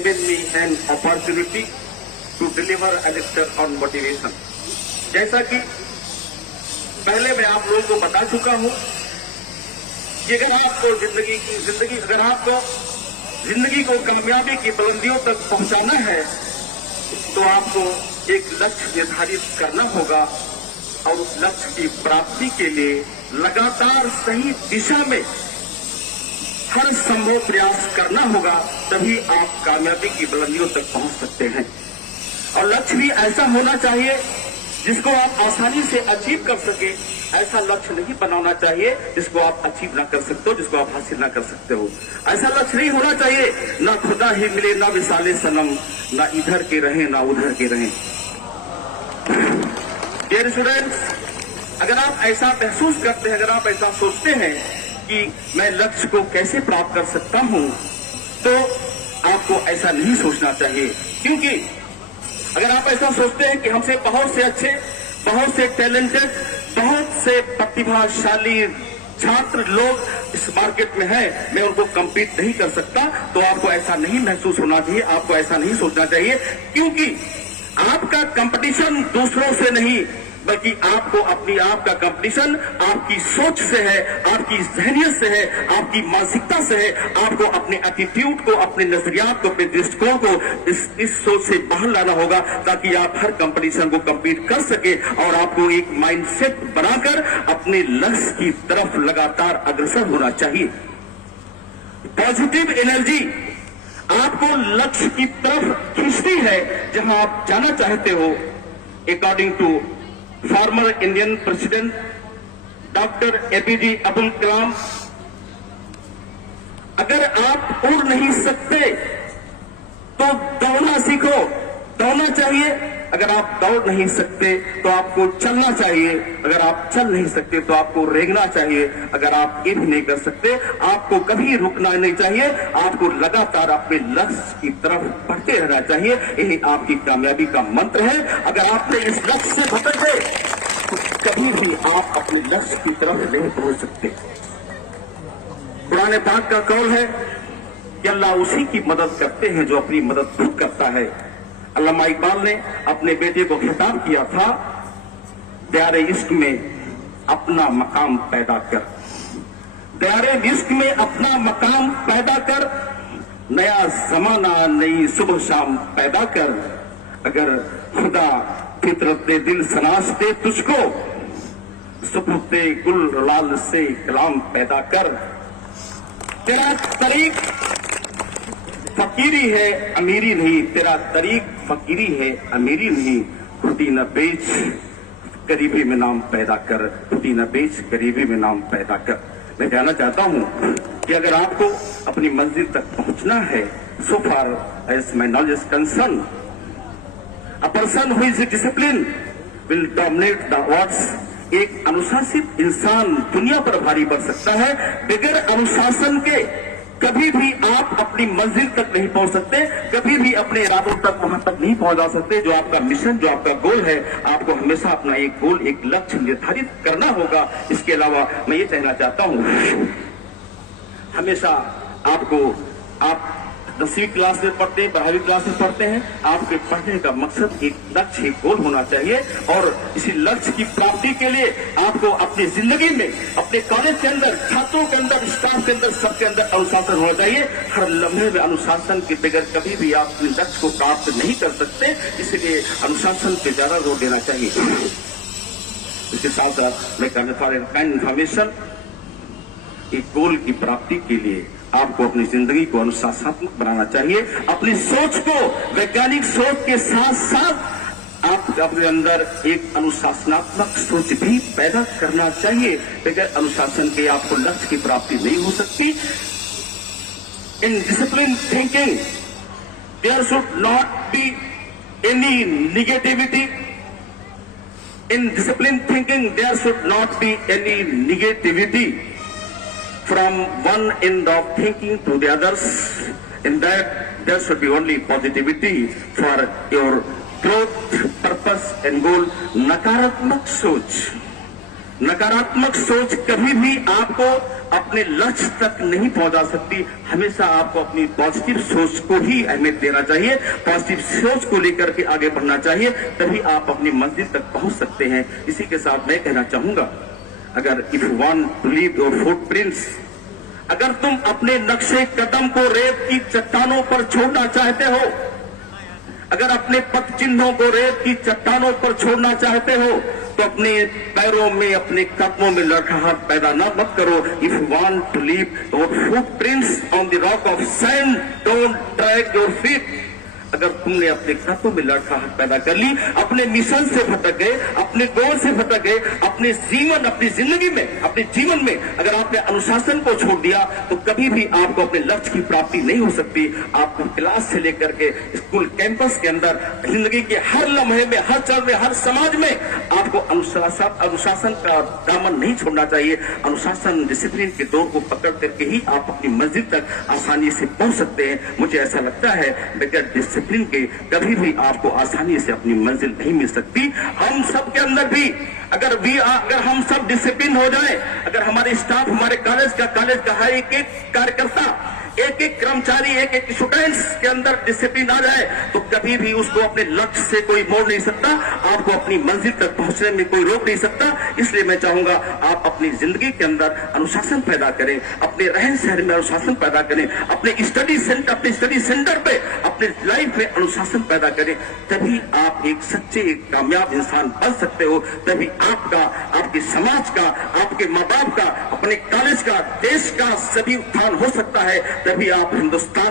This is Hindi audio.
given me an opportunity to deliver a lecture on motivation। जैसा कि पहले मैं आप लोगों को बता चुका हूं कि अगर आपको जिंदगी को कामयाबी की बुलंदियों तक पहुंचाना है तो आपको एक लक्ष्य निर्धारित करना होगा और उस लक्ष्य की प्राप्ति के लिए लगातार सही दिशा में हर संभव प्रयास करना होगा, तभी आप कामयाबी की बुलंदियों तक पहुंच सकते हैं। और लक्ष्य भी ऐसा होना चाहिए जिसको आप आसानी से अचीव कर सके। ऐसा लक्ष्य नहीं बनाना चाहिए जिसको आप अचीव ना कर सकते हो, जिसको आप हासिल ना कर सकते हो। ऐसा लक्ष्य नहीं होना चाहिए ना खुदा ही मिले ना विसाले सनम, ना इधर के रहें ना उधर के रहें। डियर स्टूडेंट्स, अगर आप ऐसा महसूस करते हैं, अगर आप ऐसा सोचते हैं कि मैं लक्ष्य को कैसे प्राप्त कर सकता हूं, तो आपको ऐसा नहीं सोचना चाहिए। क्योंकि अगर आप ऐसा सोचते हैं कि हमसे बहुत से अच्छे, बहुत से टैलेंटेड, बहुत से प्रतिभाशाली छात्र लोग इस मार्केट में हैं, मैं उनको कम्पीट नहीं कर सकता, तो आपको ऐसा नहीं महसूस होना चाहिए, आपको ऐसा नहीं सोचना चाहिए। क्योंकि आपका कंपटीशन दूसरों से नहीं, बल्कि आपको अपनी आप का कंपटीशन आपकी सोच से है, आपकी जहनियत से है, आपकी मानसिकता से है। आपको अपने एटीट्यूड को, अपने नजरियात को, अपने दृष्टिकोण को इस सोच से बाहर लाना होगा, ताकि आप हर कंपटीशन को कंपीट कर सके और आपको एक माइंडसेट बनाकर अपने लक्ष्य की तरफ लगातार अग्रसर होना चाहिए। पॉजिटिव एनर्जी आपको लक्ष्य की तरफ खींचती है जहां आप जाना चाहते हो। According to former Indian president doctor APJ Abdul Kalam, अगर आप उड़ नहीं सकते तो दौड़ना सीखो। दौड़ना चाहिए। अगर आप दौड़ नहीं सकते तो आपको चलना चाहिए। अगर आप चल नहीं सकते तो आपको रेंगना चाहिए। अगर आप ये भी नहीं कर सकते, आपको कभी रुकना नहीं चाहिए। आपको लगातार अपने लक्ष्य की तरफ बढ़ते रहना चाहिए। यही आपकी कामयाबी का मंत्र है। अगर आपने इस लक्ष्य से भटक गए तो कभी भी आप अपने लक्ष्य की तरफ नहीं पहुंच सकते। कुरान पाक का कौल है कि अल्लाह उसी की मदद करते हैं जो अपनी मदद खुद करता है। अल्लामा इकबाल ने अपने बेटे को खिताब किया था, प्यारे इश्क में अपना मकाम पैदा कर, प्यारे इश्क में अपना मकाम पैदा कर, नया जमाना नई सुबह शाम पैदा कर। अगर खुदा फितरत दिल सनाश दे तुझको, सुबुते गुल लाल से कलाम पैदा कर। तेरा तरीक फकीरी है अमीरी नहीं, तेरा तरीक फकीरी है अमीरी नहीं। खुदी न बेच गरीबी में नाम पैदा कर, खुदी न बेच गरीबी में नाम पैदा कर। मैं कहना चाहता हूं कि अगर आपको अपनी मंजिल तक पहुंचना है, so far as my knowledge is concern, a person who is discipline will dominate the world. एक अनुशासित इंसान दुनिया पर भारी पड़ सकता है। बगैर अनुशासन के कभी भी आप अपनी मंजिल तक नहीं पहुंच सकते, कभी भी अपने इरादों तक वहां तक नहीं पहुंचा सकते। जो आपका मिशन, जो आपका गोल है, आपको हमेशा अपना एक गोल, एक लक्ष्य निर्धारित करना होगा। इसके अलावा मैं ये कहना चाहता हूं, हमेशा आपको, आप 10वीं क्लास में पढ़ते हैं, 12वीं क्लास में पढ़ते हैं, आपके पढ़ने का मकसद एक लक्ष्य, एक गोल होना चाहिए। और इसी लक्ष्य की प्राप्ति के लिए आपको अपनी जिंदगी में, अपने कॉलेज के अंदर, छात्रों के अंदर, स्टाफ के अंदर, सबके अंदर अनुशासन होना चाहिए। हर लम्हे में अनुशासन के बगैर कभी भी आप अपने लक्ष्य को प्राप्त नहीं कर सकते। इसलिए अनुशासन पे ज्यादा जोर देना चाहिए। इसके साथ साथ मैं कहना फॉर काइंड इन्फॉर्मेशन, एक गोल की प्राप्ति के लिए आपको अपनी जिंदगी को अनुशासनात्मक बनाना चाहिए। अपनी सोच को वैज्ञानिक सोच के साथ साथ आप अपने अंदर एक अनुशासनात्मक सोच भी पैदा करना चाहिए। बगैर अनुशासन के आपको लक्ष्य की प्राप्ति नहीं हो सकती। In discipline thinking there should not be any negativity. In discipline thinking there should not be any negativity from one end of thinking to the others. In that there should be only positivity for your growth, purpose and goal. नकारात्मक सोच नकारात्मक सोच कभी भी आपको अपने लक्ष्य तक नहीं पहुंचा सकती। हमेशा आपको अपनी पॉजिटिव सोच को ही अहमियत देना चाहिए, पॉजिटिव सोच को लेकर के आगे बढ़ना चाहिए, तभी आप अपनी मंजिल तक पहुंच सकते हैं। इसी के साथ मैं कहना चाहूंगा, अगर if you want to leave your footprints, अगर तुम अपने नक्शे कदम को रेत की चट्टानों पर छोड़ना चाहते हो, अगर अपने पथ चिन्हों को रेत की चट्टानों पर छोड़ना चाहते हो, तो अपने पैरों में, अपने कदमों में लड़खड़ाहट पैदा न मत करो। If you want to leave your footprints on the rock of sand, don't drag your feet. अगर तुमने अपने कदमों में लड़खड़ाहट पैदा कर ली, अपने मिशन से भटक गए, अपने गोल से भटक गए, अपने जीवन, अपनी जिंदगी में, अपने जीवन में अगर आपने अनुशासन को छोड़ दिया, तो कभी भी आपको अपने लक्ष्य की प्राप्ति नहीं हो सकती। आपको क्लास से लेकर के स्कूल कैंपस के अंदर, जिंदगी के हर लम्हे में, हर चल में, हर समाज में आपको अनुशासन का दामन नहीं छोड़ना चाहिए। अनुशासन, डिसिप्लिन के दौर को पकड़ करके ही आप अपनी मंजिल तक आसानी से पहुंच सकते हैं। मुझे ऐसा लगता है बगैर डिसिप्लिन के कभी भी आपको आसानी से अपनी मंजिल नहीं मिल सकती। हम सब के अंदर भी अगर हम सब डिसिप्लिन हो जाए, अगर हमारे स्टाफ, हमारे कॉलेज का हर एक कार्यकर्ता, एक एक कर्मचारी, एक एक स्टूडेंट्स के अंदर डिसिप्लिन आ जाए, तो कभी भी उसको अपने लक्ष्य से कोई मोड़ नहीं सकता, आपको अपनी मंजिल तक पहुंचने में कोई रोक नहीं सकता। इसलिए मैं चाहूंगा आप अपनी जिंदगी के अंदर अनुशासन पैदा करें, अपने रहन सहन में अनुशासन पैदा करें, अपने स्टडी सेंटर पे, अपने लाइफ में अनुशासन पैदा करें। तभी आप एक सच्चे, एक कामयाब इंसान बन सकते हो। तभी आपका, आपके समाज का, आपके माँ बाप का, अपने कॉलेज का, देश का सभी उत्थान हो सकता है। तभी आप हिंदुस्तान